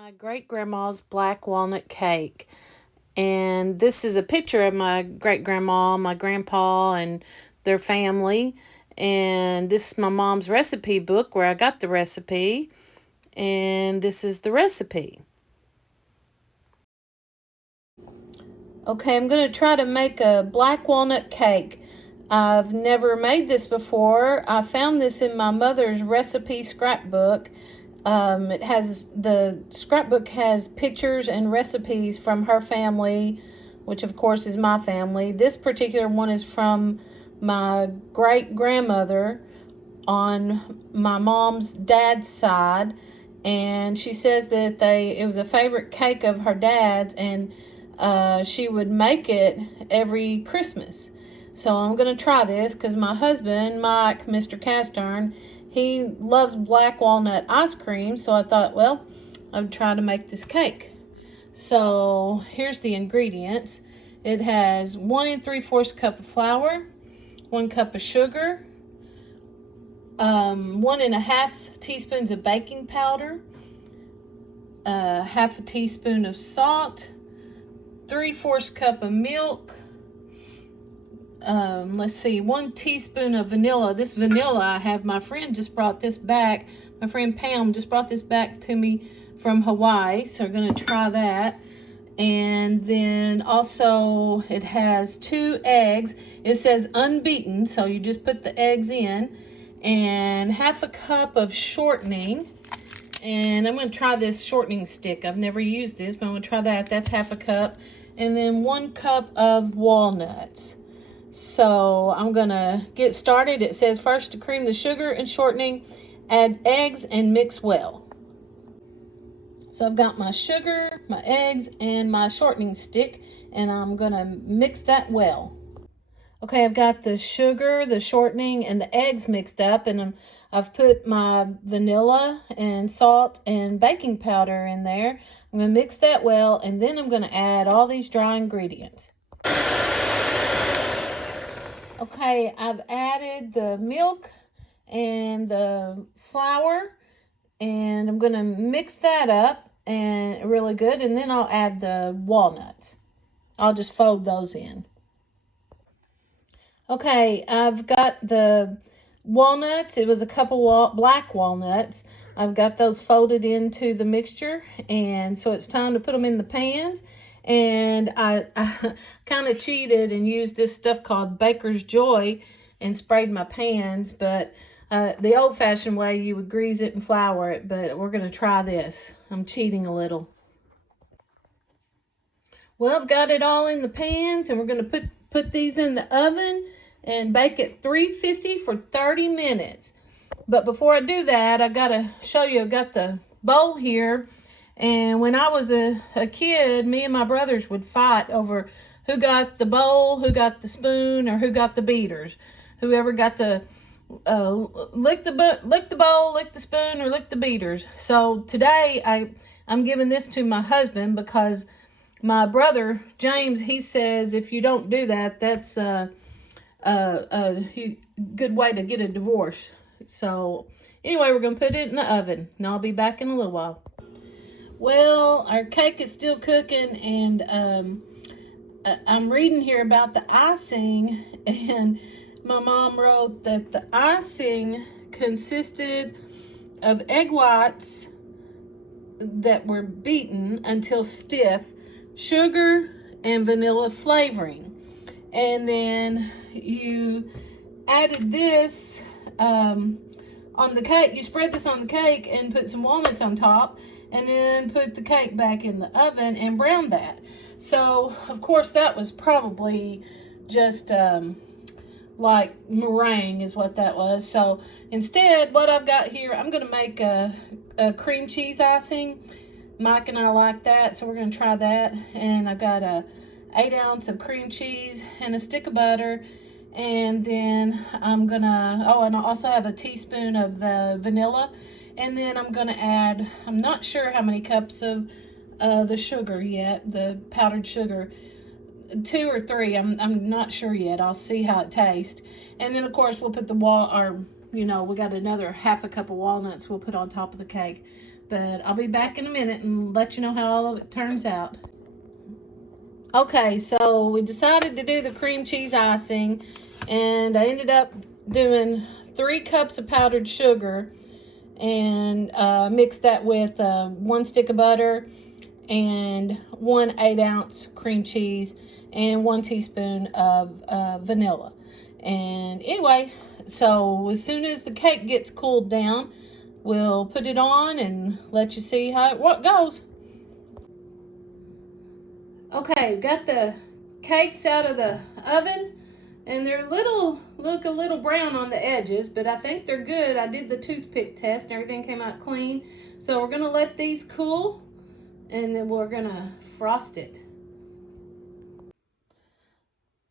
My great-grandma's black walnut cake. And this is a picture of my great-grandma, my grandpa, and their family. And this is my mom's recipe book where I got the recipe. And this is the recipe. Okay, I'm going to try to make a black walnut cake. I've never made this before. I found this in my mother's recipe scrapbook. The scrapbook has pictures and recipes from her family, which of course is my family. This particular one is from my great grandmother on my mom's dad's side, and she says that it was a favorite cake of her dad's, and she would make it every Christmas. So I'm going to try this because my husband, Mike, Mr. Castern, he loves black walnut ice cream. So I thought, well, I would try to make this cake. So here's the ingredients. It has 1 3/4 cup of flour, 1 cup of sugar, 1½ teaspoons of baking powder, ½ teaspoon of salt, 3/4 cup of milk. 1 teaspoon of vanilla. This vanilla I have, my friend just brought this back. My friend Pam just brought this back to me from Hawaii, so we're going to try that. And then also it has 2 eggs. It says unbeaten, so you just put the eggs in. And ½ cup of shortening. And I'm going to try this shortening stick. I've never used this, but I'm going to try that. That's ½ cup. And then 1 cup of walnuts. So I'm going to get started. It says first to cream the sugar and shortening, add eggs and mix well. So I've got my sugar, my eggs, and my shortening stick, and I'm going to mix that well. Okay, I've got the sugar, the shortening, and the eggs mixed up, and I've put my vanilla and salt and baking powder in there. I'm going to mix that well, and then I'm going to add all these dry ingredients. Okay, I've added the milk and the flour, and I'm going to mix that up and really good, and then I'll add the walnuts. I'll just fold those in. Okay, I've got the walnuts. It was a couple black walnuts. I've got those folded into the mixture, and so it's time to put them in the pans. And I kind of cheated and used this stuff called Baker's Joy and sprayed my pans, but the old-fashioned way you would grease it and flour it, but we're going to try this. I'm cheating a little. Well, I've got it all in the pans, and we're going to put these in the oven and bake at 350 for 30 minutes. But before I do that, I got to show you, I've got the bowl here. And when I was a kid, me and my brothers would fight over who got the bowl, who got the spoon, or who got the beaters. Whoever got to lick the bowl, lick the spoon, or lick the beaters. So today, I'm giving this to my husband because my brother, James, he says if you don't do that, that's a good way to get a divorce. So anyway, we're going to put it in the oven, and I'll be back in a little while. Well, our cake is still cooking, and I'm reading here about the icing, and my mom wrote that the icing consisted of egg whites that were beaten until stiff, sugar, and vanilla flavoring. And then you added this on the cake. You spread this on the cake and put some walnuts on top, and then put the cake back in the oven and browned that. So, of course, that was probably just like meringue is what that was. So, instead, what I've got here, I'm going to make a cream cheese icing. Mike and I like that, so we're going to try that. And I've got a 8 ounce of cream cheese and a stick of butter. And then I'm going to, and I also have a teaspoon of the vanilla. And then I'm going to add, I'm not sure how many cups of the sugar yet, the powdered sugar. 2 or 3, I'm not sure yet. I'll see how it tastes. And then, of course, we'll put the you know, we got another half a cup of walnuts we'll put on top of the cake. But I'll be back in a minute and let you know how all of it turns out. Okay, so we decided to do the cream cheese icing, and I ended up doing 3 cups of powdered sugar and mixed that with 1 stick of butter and 1 8-ounce cream cheese and 1 teaspoon of vanilla. And anyway, so as soon as the cake gets cooled down, we'll put it on and let you see how it goes. Okay, got the cakes out of the oven, and they're look a little brown on the edges, but I think they're good. I did the toothpick test and everything came out clean. So we're gonna let these cool, and then we're gonna frost it.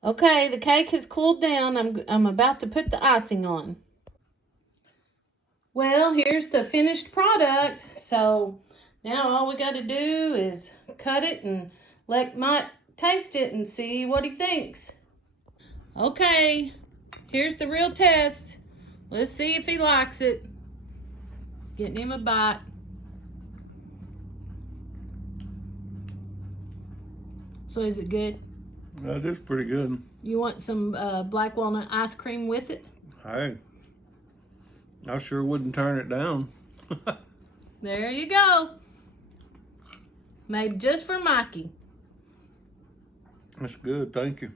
Okay, the cake has cooled down. I'm about to put the icing on. Well, here's the finished product. So now all we got to do is cut it and let Mike taste it and see what he thinks. Okay, here's the real test. Let's see if he likes it. Getting him a bite. So is it good? That is pretty good. You want some black walnut ice cream with it? Hey, I sure wouldn't turn it down. There you go. Made just for Mikey. That's good, thank you.